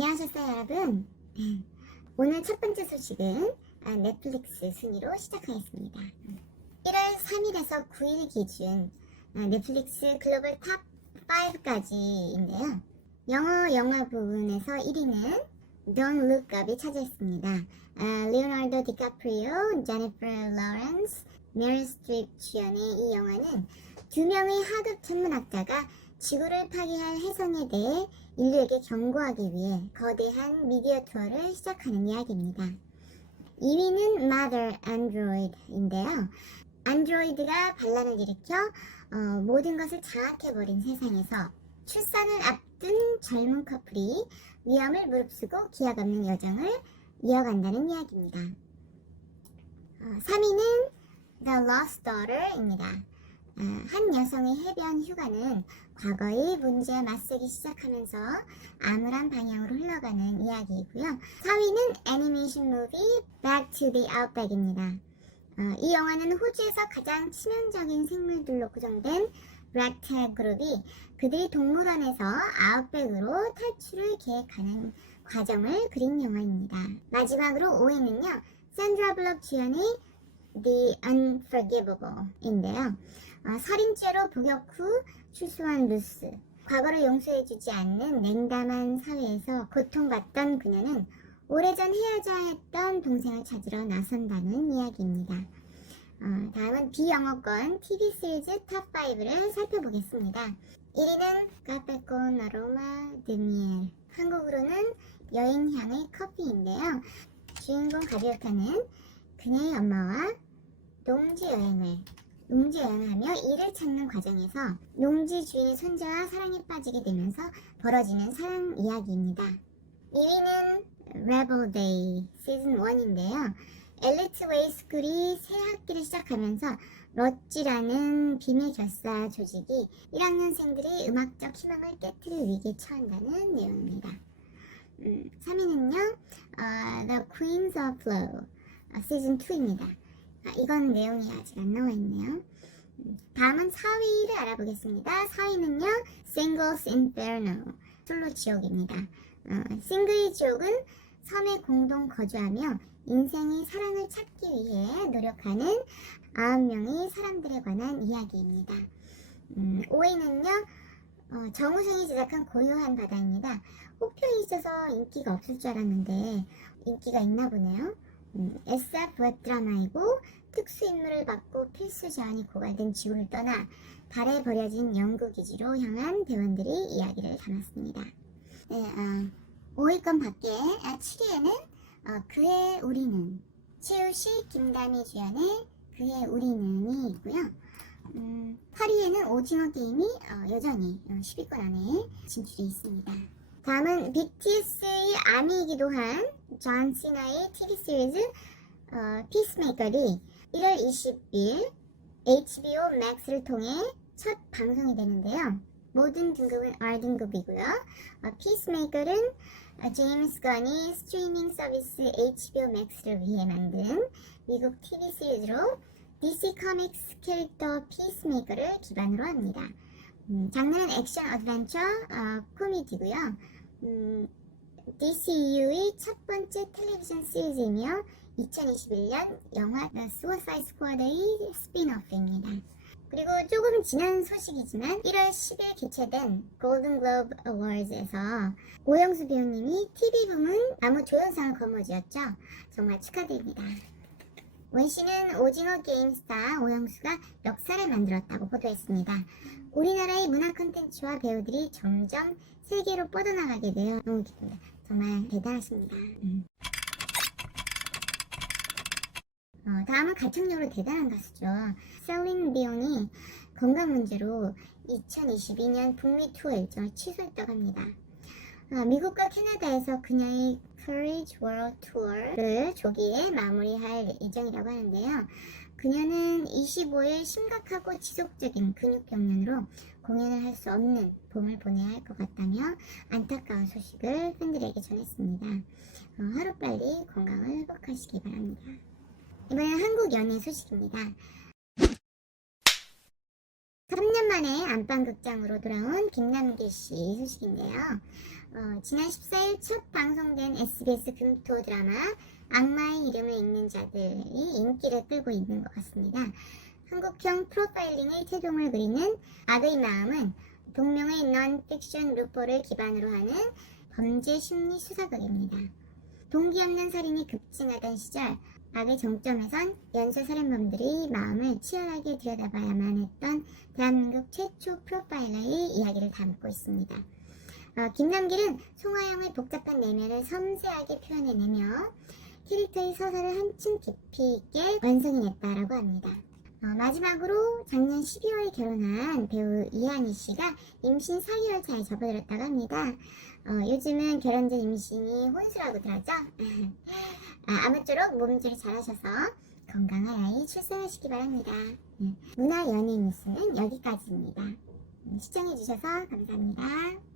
안녕하셨어요, 여러분. 오늘 첫 번째 소식은 아, 넷플릭스 순위로 시작하겠습니다. 1월 3일에서 9일 기준 아, 넷플릭스 글로벌 탑 5까지인데요. 영어 영화 부분에서 1위는 Don't Look Up이 차지했습니다. 아, 리오나르도 디카프리오, 제니퍼 로렌스, 메릴 스트립 주연의 이 영화는 두 명의 하급 천문학자가 지구를 파괴할 해성에 대해 인류에게 경고하기 위해 거대한 미디어 투어를 시작하는 이야기입니다. 2위는 Mother Android인데요. 안드로이드가 반란을 일으켜 어, 모든 것을 장악해버린 세상에서 출산을 앞둔 젊은 커플이 위험을 무릅쓰고 기약 없는 여정을 이어간다는 이야기입니다. 어, 3위는 The Lost Daughter입니다. 어, 한 여성의 해변 휴가는 과거의 문제에 맞서기 시작하면서 암울한 방향으로 흘러가는 이야기이고요. 4위는 애니메이션 무비 Back to the Outback입니다. 어, 이 영화는 호주에서 가장 치명적인 생물들로 구성된 락탈 그룹이 그들이 동물원에서 아웃백으로 탈출을 계획하는 과정을 그린 영화입니다. 마지막으로 5위는요. 샌드라 블록 주연의 The Unforgivable인데요. 어, 살인죄로 복역 후 출소한 루스. 과거를 용서해주지 않는 냉담한 사회에서 고통받던 그녀는 오래전 헤어져야 했던 동생을 찾으러 나선다는 이야기입니다. 어, 다음은 비영어권 TV 시리즈 탑5를 살펴보겠습니다. 1위는 카페콘 아로마 드미엘 한국으로는 여행향의 커피인데요. 주인공 가비오타는 그녀의 엄마와 농지 여행을 농지 여행을 하며 일을 찾는 과정에서 농지 주인의 손자와 사랑에 빠지게 되면서 벌어지는 사랑 이야기입니다. 2위는 Rebel Day 시즌 1인데요. 엘리트 웨이 스쿨이 새 학기를 시작하면서 럿지라는 비밀 결사 조직이 1학년생들의 음악적 희망을 깨뜨릴 위기에 처한다는 내용입니다. 음, 3위는요, 어, The Queens of Flow 어, 시즌 2입니다. 아, 이건 내용이 아직 안 나와 있네요. 음, 다음은 4위를 알아보겠습니다. 4위는요, Singles Inferno 솔로 지옥입니다. 어, 싱글의 지옥은 섬에 공동 거주하며 인생의 사랑을 찾기 위해 노력하는 9명의 사람들에 관한 이야기입니다. 음, 5위는요, 어, 정우성이 제작한 고요한 바다입니다. 호평이 있어서 인기가 없을 줄 알았는데 인기가 있나 보네요. 음, SF 웹드라마이고 특수인물을 받고 필수 자원이 고갈된 지구를 떠나 달에 버려진 연구기지로 향한 대원들의 이야기를 담았습니다. 네, 어, 5위권 밖에 아, 7위에는 어, 그의 우리는 최우식 김다미 주연의 그의 우리는이 있고요. 음, 8위에는 오징어 게임이 어, 여전히 어, 10위권 안에 진출해 있습니다. 다음은 BTS의 아미이기도 한 존 시나의 TV 시리즈 어, 피스메이커이 1월 20일 HBO Max를 통해 첫 방송이 되는데요. 모든 등급은 R등급이고요. 어, 피스메이커는 어, 제임스 건이 스트리밍 서비스 HBO Max를 위해 만든 미국 TV 시리즈로 DC 코믹스 캐릭터 피스메이커를 기반으로 합니다. 음, 장르는 액션 어드벤처 어, 코미디고요. 음, DCU의 첫 번째 텔레비전 시리즈이며 2021년 영화 The Suicide Squad의 스피노프입니다. 그리고 조금 지난 소식이지만 1월 10일 개최된 골든 글로브 어워즈에서 오영수 배우님이 TV 부문 나무 조연상을 거머쥐었죠. 정말 축하드립니다. 원씨는 오징어 게임 스타 오영수가 역사를 만들었다고 보도했습니다. 우리나라의 문화 콘텐츠와 배우들이 점점 세계로 뻗어나가게 되어 너무 기쁩니다. 정말 대단하십니다. 음. 어, 다음은 가창력으로 대단한 가수죠. 셀린 디온이 건강 문제로 2022년 북미 투어 일정을 취소했다고 합니다. 어, 미국과 캐나다에서 그녀의 Courage World Tour를 조기에 마무리할 예정이라고 하는데요. 그녀는 25일 심각하고 지속적인 근육병면으로 공연을 할 수 없는 봄을 보내야 할 것 같다며 안타까운 소식을 팬들에게 전했습니다. 어, 하루빨리 건강을 회복하시기 바랍니다. 이번엔 한국 연예 소식입니다. 3년 만에 안방극장으로 돌아온 김남길 씨 소식인데요. 어, 지난 14일 첫 방송된 SBS 금토 드라마 악마의 이름을 읽는 자들이 인기를 끌고 있는 것 같습니다. 한국형 프로파일링의 태동을 그리는 악의 마음은 동명의 넌픽션 루포를 기반으로 하는 범죄 심리 수사극입니다. 동기 없는 살인이 급증하던 시절 악의 정점에선 연쇄 살인범들이 마음을 치열하게 들여다봐야만 했던 대한민국 최초 프로파일러의 이야기를 담고 있습니다. 어, 김남길은 송하영의 복잡한 내면을 섬세하게 표현해내며 캐릭터의 서사를 한층 깊이 있게 완성해냈다라고 합니다. 어, 마지막으로 작년 12월에 결혼한 배우 이한희 씨가 임신 4개월 차에 접어들었다고 합니다. 어, 요즘은 결혼 전 임신이 혼수라고들 하죠. 아, 아무쪼록 몸조리 잘하셔서 건강한 아이 출산하시기 바랍니다. 네, 문화 연예 뉴스는 여기까지입니다. 음, 시청해주셔서 감사합니다.